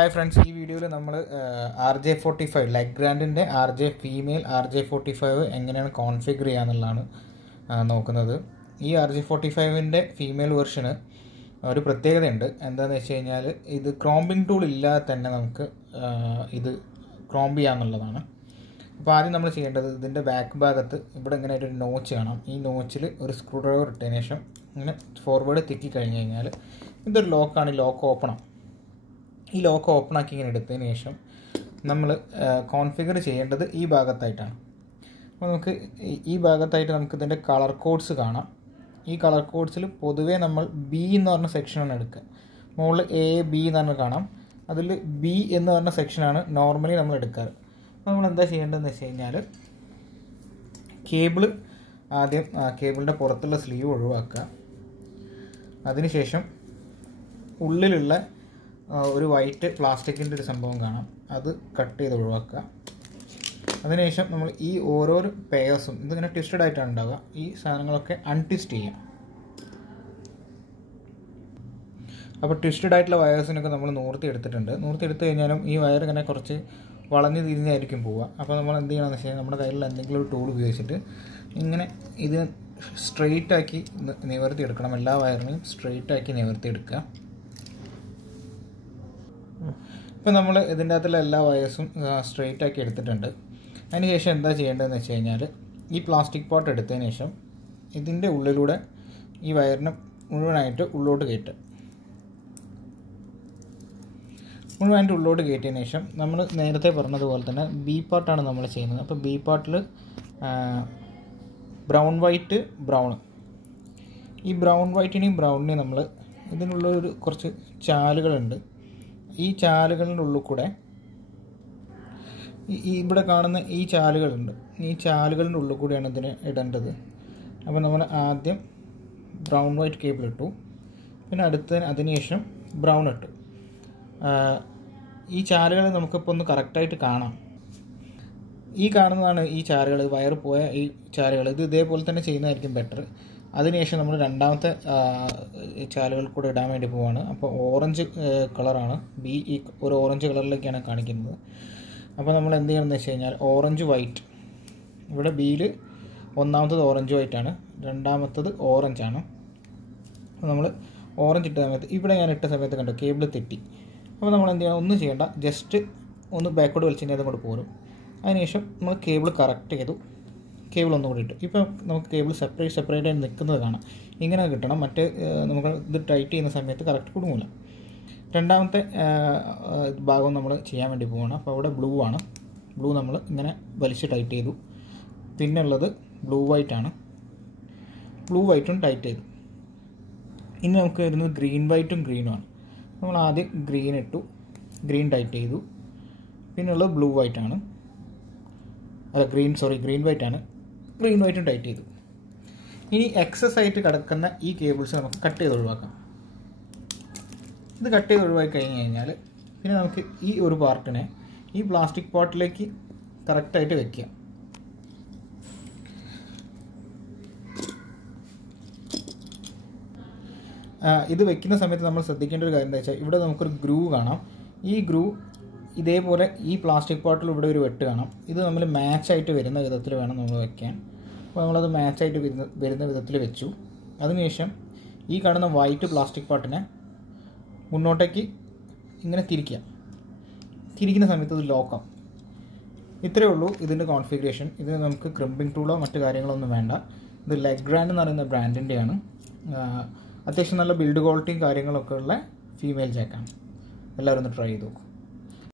Hi friends, this video we will RJ45 Legrand's RJ female RJ45 എങ്ങനെയാണ് configure ചെയ്യാന്നുള്ളതാണ് നോക്കുന്നത്. ഈ RJ45ന്റെ female version ഒരു പ്രത്യേകതയുണ്ട്. എന്താണെന്ന് വെച്ച് കഴിഞ്ഞാൽ ഇത് ക്രോംബിംഗ് ടൂൾ ഇല്ലാതെ തന്നെ നമുക്ക് ഇത് ക്രോംബ് ചെയ്യാന്നുള്ളതാണ്. അപ്പോൾ ആദ്യം നമ്മൾ ചെയ്യേണ്ടത് ഇതിന്റെ ബാക്ക് ഭാഗത്ത് ഇവിടെ ഇങ്ങനെ ഒരു നോച്ച് കാണാം. ഈ നോച്ചിൽ ഒരു സ്ക്രൂ ഡ്രൈവർ ഇട്ടതിന് ശേഷം ഇങ്ങനെ ഫോർവേഡ് തിക്കി കഴിഞ്ഞ് കഴിഞ്ഞാൽ ഇതൊരു ലോക്കാണ്. ലോക്ക് ഓപ്പൺ ആണ്. ഈ ലോക്ക് ഓപ്പൺ ആക്കി ഇങ്ങനെ എടുത്തതിന് ശേഷം നമ്മൾ കോൺഫിഗർ ചെയ്യേണ്ടത് ഈ ഭാഗത്തായിട്ടാണ്. അപ്പോൾ നമുക്ക് ഈ ഭാഗത്തായിട്ട് നമുക്ക് ഇതിൻ്റെ കളർ കോഡ്സ് കാണാം. ഈ കളർ കോഡ്സിൽ പൊതുവേ നമ്മൾ ബി എന്ന് പറഞ്ഞ സെക്ഷനാണ് എടുക്കുക. മുകളിൽ എ ബി എന്ന് പറഞ്ഞാൽ കാണാം. അതിൽ ബി എന്ന് പറഞ്ഞ സെക്ഷനാണ് നോർമലി നമ്മൾ എടുക്കാറ്. അപ്പോൾ നമ്മൾ എന്താ ചെയ്യേണ്ടതെന്ന് വെച്ച് കഴിഞ്ഞാൽ ആദ്യം കേബിളിൻ്റെ പുറത്തുള്ള സ്ലീവ് ഒഴിവാക്കുക. അതിനുശേഷം ഉള്ളിലുള്ള ഒരു വൈറ്റ് പ്ലാസ്റ്റിക്കിൻ്റെ ഒരു സംഭവം കാണാം, അത് കട്ട് ചെയ്ത് ഒഴിവാക്കുക. അതിനുശേഷം നമ്മൾ ഈ ഓരോ പെയർസും ഇതിങ്ങനെ ട്വിസ്റ്റഡ് ആയിട്ടാണ് ഉണ്ടാവുക. ഈ സാധനങ്ങളൊക്കെ അൺട്വിസ്റ്റ് ചെയ്യാം. അപ്പോൾ ട്വിസ്റ്റഡ് ആയിട്ടുള്ള വയേഴ്സിനൊക്കെ നമ്മൾ നൂർത്തി എടുത്തിട്ടുണ്ട്. നൂർത്തി എടുത്തു കഴിഞ്ഞാലും ഈ വയർ ഇങ്ങനെ കുറച്ച് വളഞ്ഞ് തിരിഞ്ഞായിരിക്കും പോവുക. അപ്പോൾ നമ്മൾ എന്ത് ചെയ്യണമെന്ന് വെച്ച് കഴിഞ്ഞാൽ നമ്മുടെ കയ്യിലുള്ള എന്തെങ്കിലും ഒരു ടൂൾ ഉപയോഗിച്ചിട്ട് ഇങ്ങനെ ഇത് സ്ട്രെയിറ്റ് ആക്കി നിവർത്തി എടുക്കണം. എല്ലാ വയറിനെയും സ്ട്രെയിറ്റ് ആക്കി നിവർത്തി എടുക്കുക. ഇപ്പോൾ നമ്മൾ ഇതിൻ്റെ അകത്തുള്ള എല്ലാ വയേഴ്സും സ്ട്രെയിറ്റ് ആക്കി എടുത്തിട്ടുണ്ട്. അതിനുശേഷം എന്താ ചെയ്യേണ്ടതെന്ന് വെച്ച് കഴിഞ്ഞാൽ ഈ പ്ലാസ്റ്റിക് പോട്ട് എടുത്തതിന് ശേഷം ഇതിൻ്റെ ഉള്ളിലൂടെ ഈ വയറിനെ മുഴുവനായിട്ട് ഉള്ളോട്ട് കയറ്റുക. മുഴുവനായിട്ട് ഉള്ളോട്ട് കയറ്റിയതിന് ശേഷം നമ്മൾ നേരത്തെ പറഞ്ഞതുപോലെ തന്നെ ബി പാർട്ടാണ് നമ്മൾ ചെയ്യുന്നത്. അപ്പോൾ ബി പാർട്ടിൽ ബ്രൗൺ വൈറ്റ് ബ്രൗൺ, ഈ ബ്രൗൺ വൈറ്റിനെയും ബ്രൗണിനെയും നമ്മൾ ഇതിനുള്ള ഒരു കുറച്ച് ചാലുകളുണ്ട്. ഈ ചാലുകളുടെ ഉള്ളിൽ കൂടെ ഇവിടെ കാണുന്ന ഈ ചാലുകളുണ്ട്. ഈ ചാലുകളുടെ ഉള്ളിൽ കൂടെയാണ് ഇതിന് ഇടേണ്ടത്. അപ്പോൾ നമ്മൾ ആദ്യം ബ്രൗൺ വൈറ്റ് കേബിൾ ഇട്ടു, പിന്നെ അതിനുശേഷം ബ്രൗൺ ഇട്ടു. ഈ ചാലുകൾ നമുക്കിപ്പോൾ ഒന്ന് കറക്റ്റായിട്ട് കാണാം. ഈ കാണുന്നതാണ് ഈ ചാലുകൾ, വയർ പോയ ഈ ചാലുകൾ. ഇത് ഇതേപോലെ തന്നെ ചെയ്യുന്നതായിരിക്കും ബെറ്റർ. അതിനുശേഷം നമ്മൾ രണ്ടാമത്തെ ചാലുകൾ കൂടെ ഇടാൻ വേണ്ടി പോവാണ്. അപ്പോൾ ഓറഞ്ച് കളറാണ് ബി, ഈ ഒരു ഓറഞ്ച് കളറിലേക്കാണ് കാണിക്കുന്നത്. അപ്പോൾ നമ്മൾ എന്ത് ചെയ്യണമെന്ന് വെച്ച് കഴിഞ്ഞാൽ ഓറഞ്ച് വൈറ്റ്, ഇവിടെ ബിയിൽ ഒന്നാമത്തത് ഓറഞ്ച് വൈറ്റാണ്, രണ്ടാമത്തത് ഓറഞ്ചാണ്. അപ്പോൾ നമ്മൾ ഓറഞ്ച് ഇട്ട സമയത്ത് ഇവിടെ ഞാൻ ഇട്ട സമയത്ത് കണ്ടോ കേബിൾ തെറ്റി. അപ്പോൾ നമ്മൾ എന്ത് ചെയ്യണം, ഒന്നും ചെയ്യേണ്ട, ജസ്റ്റ് ഒന്ന് ബാക്കോട്ട് വലിച്ചിട്ട് അതും കൂടെ പോരും. അതിനുശേഷം നമ്മൾ കേബിൾ കറക്റ്റ് ചെയ്തു, കേബിൾ ഒന്നും കൂടി ഇട്ടു. ഇപ്പോൾ നമുക്ക് കേബിൾ സെപ്പറേറ്റ് ആയി നിൽക്കുന്നത് കാണാം. ഇങ്ങനെ കിട്ടണം, മറ്റേ നമുക്ക് ഇത് ടൈറ്റ് ചെയ്യുന്ന സമയത്ത് കറക്റ്റ് കുടുങ്ങില്ല. രണ്ടാമത്തെ ഭാഗം നമ്മൾ ചെയ്യാൻ വേണ്ടി പോവുകയാണ്. അപ്പോൾ അവിടെ ബ്ലൂ ആണ്. ബ്ലൂ നമ്മൾ ഇങ്ങനെ വലിച്ച് ടൈറ്റ് ചെയ്തു. പിന്നെ ഉള്ളത് ബ്ലൂ വൈറ്റാണ്. ബ്ലൂ വൈറ്റും ടൈറ്റ് ചെയ്തു. ഇനി നമുക്ക് വരുന്നത് ഗ്രീൻ വൈറ്റും ഗ്രീനുമാണ്. നമ്മൾ ആദ്യം ഗ്രീൻ ഇട്ടു, ഗ്രീൻ ടൈറ്റ് ചെയ്തു. പിന്നെ ഉള്ളത് ബ്ലൂ വൈറ്റാണ്, ഗ്രീൻ വൈറ്റാണ്. ഗ്രീൻ വൈറ്റും ടൈറ്റ് ചെയ്തു. ഇനി എക്സസ് ആയിട്ട് കിടക്കുന്ന ഈ കേബിൾസ് നമുക്ക് കട്ട് ചെയ്ത് ഒഴിവാക്കാം. ഇത് കട്ട് ചെയ്ത് ഒഴിവാക്കി കഴിഞ്ഞ് കഴിഞ്ഞാൽ പിന്നെ നമുക്ക് ഈ ഒരു പാർട്ടിനെ ഈ പ്ലാസ്റ്റിക് പോട്ടിലേക്ക് കറക്റ്റായിട്ട് വെക്കുക. ഇത് വെക്കുന്ന സമയത്ത് നമ്മൾ ശ്രദ്ധിക്കേണ്ട ഒരു കാര്യം എന്താ വെച്ചാൽ ഇവിടെ നമുക്കൊരു ഗ്രൂ കാണാം. ഈ ഗ്രൂ ഇതേപോലെ ഈ പ്ലാസ്റ്റിക് പോട്ടിൽ ഇവിടെ ഒരു വെട്ട് കാണാം. ഇത് നമ്മൾ മാച്ചായിട്ട് വരുന്ന വിധത്തിൽ വേണം നമ്മൾ വയ്ക്കാൻ. അപ്പോൾ നമ്മളത് മാച്ചായിട്ട് വരുന്ന വിധത്തിൽ വെച്ചു. അതിനുശേഷം ഈ കാണുന്ന വൈറ്റ് പ്ലാസ്റ്റിക് പോട്ടിനെ മുന്നോട്ടേക്ക് ഇങ്ങനെ തിരിക്കുന്ന സമയത്ത് ഇത് ലോക്കാവും. ഇത്രയേ ഉള്ളൂ ഇതിൻ്റെ കോൺഫിഗറേഷൻ. ഇതിന് നമുക്ക് ക്രിമ്പിംഗ് ടൂളോ മറ്റു കാര്യങ്ങളോ ഒന്നും വേണ്ട. ഇത് ലെഗ്രാൻഡ് എന്ന് പറയുന്ന ബ്രാൻഡിൻ്റെയാണ്. അത്യാവശ്യം നല്ല ബിൽഡ് ക്വാളിറ്റിയും കാര്യങ്ങളൊക്കെ ഉള്ള ഫീമെയിൽ ജാക്കാണ്. എല്ലാവരും ഒന്ന് ട്രൈ ചെയ്ത് നോക്കും.